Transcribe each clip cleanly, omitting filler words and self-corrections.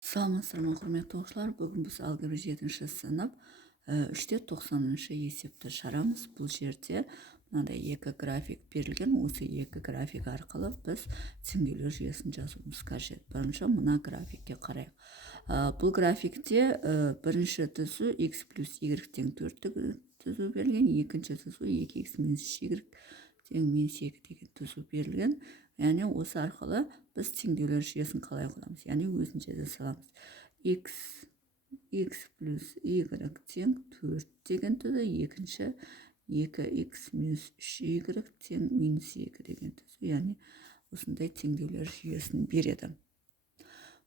Саламатсыздар ма, құрметті оқушылар. Бүгін біз алгебра 7-ші сынып 3-те 90-шы есепті шарамыз. Бұл жерде мынандай екі график берілген. Осы екі график арқылы біз теңдеулер жүйесін жазуымыз қажет. Бірінші мына графикке қарайық. Бұл графикте бірінші түзу x плюс y тең 4 түзу берілген, екінші түзу 2x минус y тең минус 2 деген түзу берілген. Яғни осы арқылы біз теңдеулер жүйесін қалай құрамыз? Яғни өзінше де саламыз. x плюс y тең 4 деген түзу, екінші 2x минус 3y тең минус 2 деген түзу. Яғни осындай теңдеулер жүйесін береді.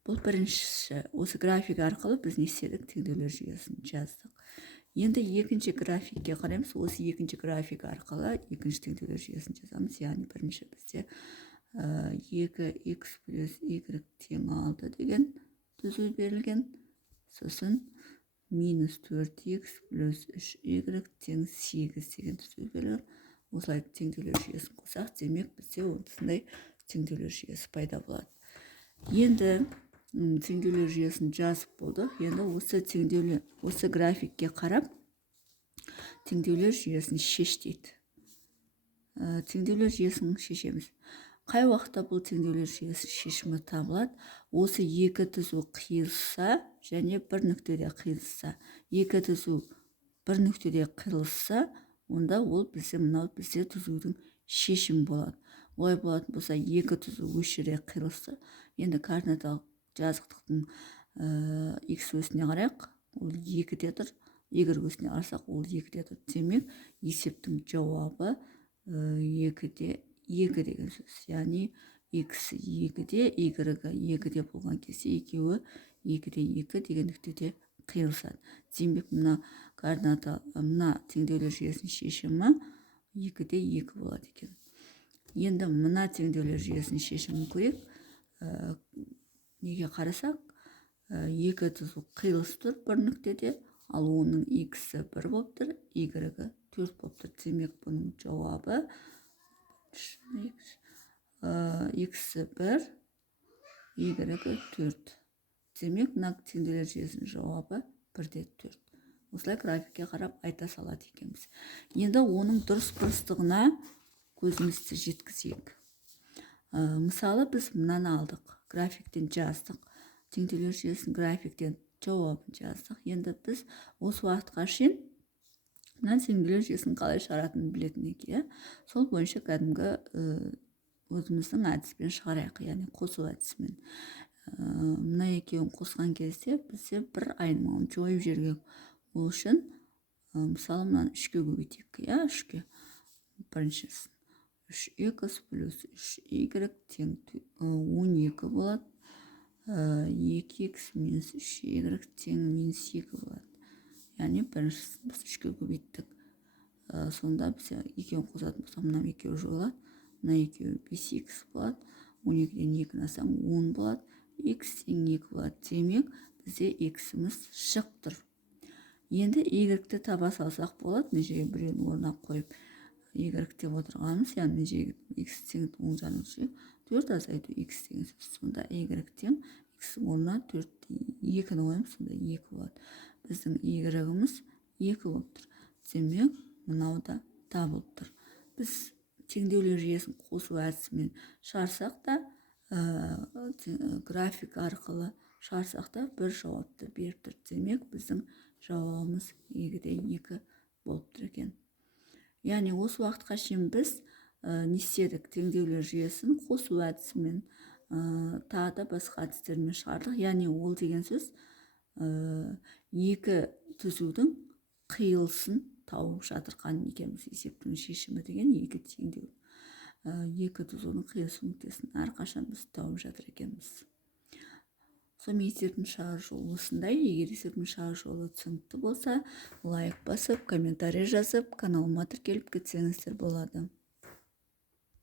Бұл бірінші, осы график арқылы біз не істедік? Теңдеулер жүйесін жаздық. Енді екінші графикке қараймыз. Осы екінші график арқылы екінші теңдеулер жүйесін жазамыз. Яғни бірінші бізде 2x плюс y тең 6 деген түзу берілген. Сосын минус 4x плюс 3y тең 8 деген түзу берілген. Осылай теңдеулер жүйесін қосақ, демек бізде осындай теңдеулер жүйесі пайда болады. Енді теңдеулер жүйесін жазып болдық. Енді осы графикке қарап теңдеулер жүйесін шеш дейді. Теңдеулер жүйесін шешеміз. Қай уақытта бұл теңдеулер жүйесі шешімі табылады? Осы екі түзу қиылысса және бір нүктеде қиылысса, екі түзу бір нүктеде қиылысса, онда ол бізде түзудің шешімі болады. Олай болатын болса, екі түзу осы жерде қиылысса, енді координаталық жазықтықтың x өсіне қарайық, ол 2-де тұр. Y өсіне қарасақ, ол 2-де тұр. Демек, есептің жауабы 2-де 2 деген сөз. Яғни x 2-де, y 2-де болған кезде екеуі 2-де 2 деген нүктеде қиылысады. Демек, мына теңдеулер жүйесінің шешімі 2-де 2 болады екен. Енді мына теңдеулер жүйесінің шешімін көрейік. Неге қарасақ, екі түзу қиылысып тұр бір нүктеде, ал оның x-і 1 болып тұр, y-і 4 болып тұр. Демек, бұның жауабы x-і 1, y-і 4. Демек, мына теңдеулер жүйесінің жауабы 1-де 4. Осылай графикке қарап айта салады екенбіз. Енді оның дұрыс бұрыстығына көзімізді жеткізейік. Мысалы, біз мынаны алдық. Графиктен жаздық. Теңдеулер жүйесінің графиктен жауабын жаздық. Енді біз осы уақытқа шейін мына теңдеулер жүйесін қалай шығаратынын білетін едік. Сол бойынша кәдімгі өзіміздің әдіспен шығарайық, яғни қосу әдісімен. Мына екеуін қосқан кезде бізде бір айнымауын жойып жіберген. Ол үшін мысалы мынаны 3-ке көбейтейік. 3-ке. Біріншісін 3x плюс 3y тең 12 болады. 2x минус 3y тең минус 2 болады. Яғни біріншісін біз 3-ке көбейттік. Сонда біз екеуін қосатын болсақ, мына екеуі жойылады. Мына екеуі 5x болады. 12-ден 2-ні алсаң 10 болады. X тең 2 болады. Демек, бізде x-іміз шығып тұр. Енді y-ті таба салсақ болады. Мына жерге біреуін орнына қойып y деп отырғанымыз, яғни мына жерге x тең оң жағына түсірейік. 4 азайту x деген сөз. Сонда y тең x орнына 2-ні қоямыз, сонда 2 болады. Біздің y-іміз 2 болып тұр. Демек, мынау да табылып тұр. Біз теңдеулер жүйесін қосу әдісімен шығарсақ та, график арқылы шығарсақ та бір жауапты беріп тұр. Демек, біздің жауабымыз 2-де 2 болып тұр екен. Яғни осы уақытқа шейін біз не істедік? Теңдеулер жүйесін қосу әдісімен, тағы да басқа әдістермен шығардық. Яғни ол деген сөз екі түзудің қиылысын тауып жатырған екенбіз. Есептің шешімі деген екі теңдеу. Екі түзудің қиылысы нүктесін әрқашан біз тауып жатыр екенбіз. Сонымен есептің шығару жолы осындай. Егер есептің шығару жолы түсінікті болса, лайк басып, комментарий жазып, каналыма тіркеліп кетсеңіздер болады.